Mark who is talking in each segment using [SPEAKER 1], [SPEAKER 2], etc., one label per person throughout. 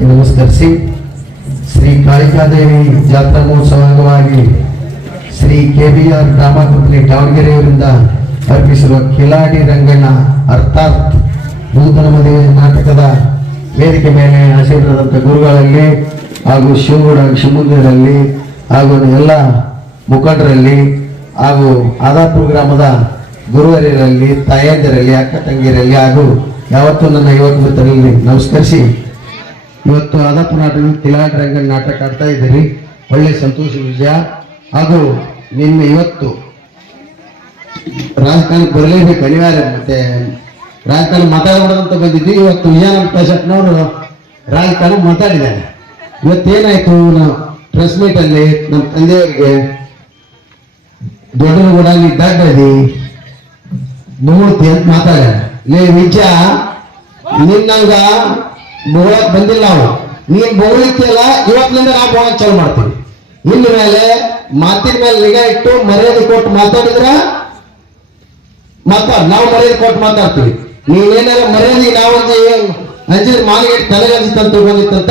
[SPEAKER 1] ನಮಸ್ಕರಿಸಿ ಶ್ರೀ ಕಾಳಿಕಾದೇವಿ ಜಾತ್ರಾ ಮಹೋತ್ಸವ ಅಂಗವಾಗಿ Shri K B R drama company ದಾವಣಗೆರೆಯವರಿಂದ ಅರ್ಪಿಸಿರುವ ಕಿಲಾಡಿ ರಂಗಣ್ಣ ಅರ್ಥಾತ್ ನೂತನ ಮದುವೆ ನಾಟಕದ ವೇದಿಕೆ ಮೇಲೆ ಆಶೀರ್ವಾದಂಥ ಗುರುಗಳಲ್ಲಿ ಹಾಗೂ ಶಿವಗೌಡ ಶಿವಮೊಗ್ಗರಲ್ಲಿ ಹಾಗೂ ಎಲ್ಲ ಮುಖಂಡರಲ್ಲಿ ಹಾಗೂ ಆದಾಪುರ ಗ್ರಾಮದ ಗುರುವರಿಯರಲ್ಲಿ ತಾಯಂದಿರಲ್ಲಿ, ಅಕ್ಕ ತಂಗಿಯರಲ್ಲಿ ಹಾಗೂ ಯಾವತ್ತೂ ನನ್ನ ಯುವಕ ಮಿತ್ರರಲ್ಲಿ ನಮಸ್ಕರಿಸಿ ಇವತ್ತು ಆದಾಪುರ ನಾಟಕ ಕಿಲಾಡಿ ರಂಗನ್ ನಾಟಕ ಆಡ್ತಾ ಇದ್ದೀರಿ. ಒಳ್ಳೆ ಸಂತೋಷ ವಿಜಯ. ಅದು ನಿನ್ನೆ ಇವತ್ತು ರಾಜಕಾರಣಕ್ಕೆ ಬರಲೇಬೇಕು ಅನಿವಾರ್ಯ ಮತ್ತೆ ರಾಜಕಾರಣ ಮಾತಾಡಬಾರ್ದಂತ ಬಂದಿದ್ವಿ ಇವತ್ತು ವಿಜಯಾನಂದ ಪ್ರಸಾದ್ನವರು ರಾಜಕಾರಣ ಮಾತಾಡಿದ್ದಾರೆ. ಇವತ್ತೇನಾಯ್ತು ನಾವು ಪ್ರೆಸ್ ಅಲ್ಲಿ ನಮ್ಮ ತಂದೆಯವರಿಗೆ ದೊಡ್ಡ ಕೂಡ ನೀ ದಾಟದಿ ನೋಡ್ತಿ ಅಂತ ಮಾತಾಡ ಲೇ ನಿಜ ನಿನ್ನಂಗ ಬೋಳಕ್ ಬಂದಿಲ್ಲ ನಾವು ನೀನ್ ಬೋಳಿಕ್ತಿಯಲ್ಲ ಇವತ್ತಿನಿಂದ ನಾವು ಬೋಳಕ್ ಚಾಲು ಮಾಡ್ತೀವಿ ನಿಮ್ಮ ಮೇಲೆ, ಮಾತಿನ ಮೇಲೆ ನಿಗಾ ಇಟ್ಟು ಮರ್ಯಾದೆ ಕೊಟ್ಟು ಮಾತಾಡಿದ್ರ ಮಾತಾಡ್, ನಾವು ಮರ್ಯಾದೆ ಕೊಟ್ಟು ಮಾತಾಡ್ತೀವಿ. ನೀವೇನಾರ ಮರ್ಯಾದೆ ನಾವೊಂದು ಅಂಜಿದ ಮಾಲಿಗೆ ತಲೆಗೆ ಅನ್ಸ್ತಂತ ಬಂದಿತ್ತಂತ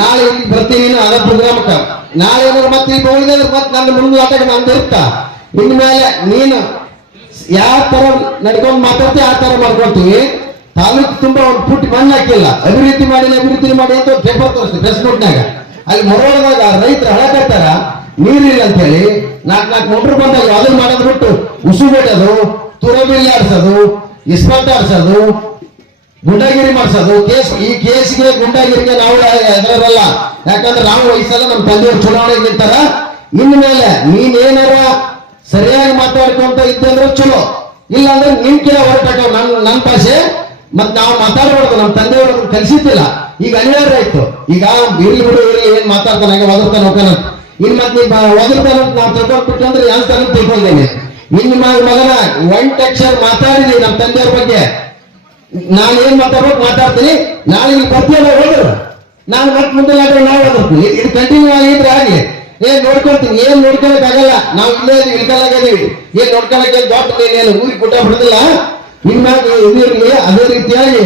[SPEAKER 1] ನಾಳೆ ಇಲ್ಲಿ ಬರ್ತೀನಿ ಅದ ಪ್ರೋಗ್ರಾಮಕ್ಕ ನಾಳೆ ಏನಾರ ಮತ್ತೆ ಇಲ್ಲಿ ಹೋಗಿದ್ರೆ ಮತ್ತೆ ನನ್ನ ಮುಂದೆ ಆಟ ನಂದು ಇರ್ತಾ. ಇನ್ಮೇಲೆ ನೀನು ಯಾವ ತರ ನಡ್ಕೊಂಡು ಮಾತಾಡ್ತೀವಿ ಆ ತರ ಮಾಡ್ಕೊಳ್ತೀವಿ ತಾಲೂಕು ತುಂಬಾ ಒಂದು ಪುಟ್ಟಿ ಮಣ್ಣು ಹಾಕಿಲ್ಲ. ಅಭಿವೃದ್ಧಿ ಮಾಡಿಲ್ಲ ಅಭಿವೃದ್ಧಿ ಮಾಡಿ ಅಂತ ಪೇಪರ್ ತೋರಿಸ್ತೀವಿ ಪ್ರೆಸ್ ನೋಟ್ನಾಗ ಅಲ್ಲಿ ಮರೋಳದಾಗ ರೈತರು ಹಳಕತ್ತಾರ ನೀರಿಲ್ಲ ಅಂತ ಹೇಳಿ ನಾಲ್ಕು ನಾಲ್ಕು ಮೊಟ್ರು ಬಂದಾಗ ಅದನ್ನ ಮಾಡೋದು ಬಿಟ್ಟು ಉಸು ಬಿಡೋದು ತುರಬಿಲ್ಲಿ ಆಡ್ಸೋದು ಇಸ್ಪಟ್ ಆಡ್ಸೋದು, ಗುಂಡಾಗಿರಿ ಮಾಡಿಸೋದು. ಕೇಸ್, ಈ ಕೇಸ್ಗೆ ಗುಂಡಾಗಿರಿಗೆ ನಾವು ಎದುರಲ್ಲ ಯಾಕಂದ್ರೆ ನಾವು ವಯಸ್ಸಲ್ಲ ನಮ್ಮ ತಂದೆಯವರು ಚುನಾವಣೆಗೆ ನಿಂತಾರ. ಇನ್ನು ಮೇಲೆ ನೀನೇನಾರ ಸರಿಯಾಗಿ ಮಾತಾಡ್ಕೊಂತ ಇದ್ದಂದ್ರೆ ಚಲೋ. ಇಲ್ಲ ಅಂದ್ರೆ ನಿನ್ ಕಿಲ ಹೊರಟಾಕ ನನ್ ನನ್ನ ಭಾಷೆ. ಮತ್ ನಾವು ಮಾತಾಡಬಾರ್ದು ನಮ್ಮ ತಂದೆಯವರು ನಮ್ಗೆ ಕಲಿಸಿದ್ದಿಲ್ಲ. ಈಗ ಅನಿವಾರ್ಯ ಆಯ್ತು. ಈಗ ಇರ್ಲಿ ಬಿಡು ಇರ್ಲಿ ಏನ್ ಮಾತಾಡ್ತಾನೆ, ಹಂಗೆ ಒದರ್ತಾನೆ, ಹೋಗ್ತಾನ ಇನ್ ಮತ್ ನೀ ಒದರ್ತಾನ ನಾವು ತಿಳ್ಕೊಂಡ್ಬಿಟ್ಟು ಅಂದ್ರೆ ಯಾವ ತರ ತಿಳ್ಕೊಂಡೇನೆ? ಮಗ ಮಗನ ಒಂಟ್ ಅಕ್ಷರ ಮಾತಾಡಿದೀನಿ ನಮ್ಮ ತಂದೆಯವ್ರ ಬಗ್ಗೆ. ನಾನು ಏನ್ ಮಾತಾಡ್ಬೇಕು ಮಾತಾಡ್ತೀನಿ. ನಾನು ಇಲ್ಲಿ ಬರ್ತೀಯಲ್ಲ ಹೋದ್ರು ನಾನು ಮತ್ತೆ ಮುಂದೆ ಆದ್ರೆ ನಾವು ಓದಿರ್ತೀನಿ ಇದು ಕಂಟಿನ್ಯೂ ಆಗಿದ್ರೆ ಆಗ್ಲಿ. ಏನ್ ನೋಡ್ಕೊಳ್ತೀನಿ, ಏನ್ ನೋಡ್ಕೊಳಕ್ ಆಗಲ್ಲ ನಾವು ಇಲ್ಲೇ ಇದೀವಿ. ನೋಡ್ಕೊಳಕ್ ಏನ್ ನೋಡ್ಕೊಳಕ್ಕೆ ದೊಡ್ಡ, ಏನು ಊರಿಗೆ ಬಿಟ್ಟ ಬಿಡೋದಿಲ್ಲ ಇನ್ನಾಗ ಇದಿರಲಿ ಅದೇ ರೀತಿಯಾಗಿ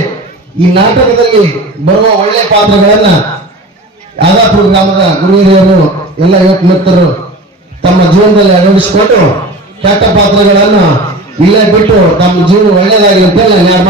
[SPEAKER 1] ಈ ನಾಟಕದಲ್ಲಿ ಬರುವ ಒಳ್ಳೆ ಪಾತ್ರಗಳನ್ನ ಯಾದಾಪುರ ಗ್ರಾಮದ ಗುರುಹಿರಿಯರು ಎಲ್ಲ ಯುವಕ ಮಿತ್ರರು ತಮ್ಮ ಜೀವನದಲ್ಲಿ ಅಳವಡಿಸಿಕೊಂಡು ಕೆಟ್ಟ ಪಾತ್ರಗಳನ್ನು ಇಲ್ಲೇ ಬಿಟ್ಟು ತಮ್ಮ ಜೀವನ ಒಳ್ಳೆಯದಾಗಿ ಅಂತ ಹೇಳಿ ನಾನು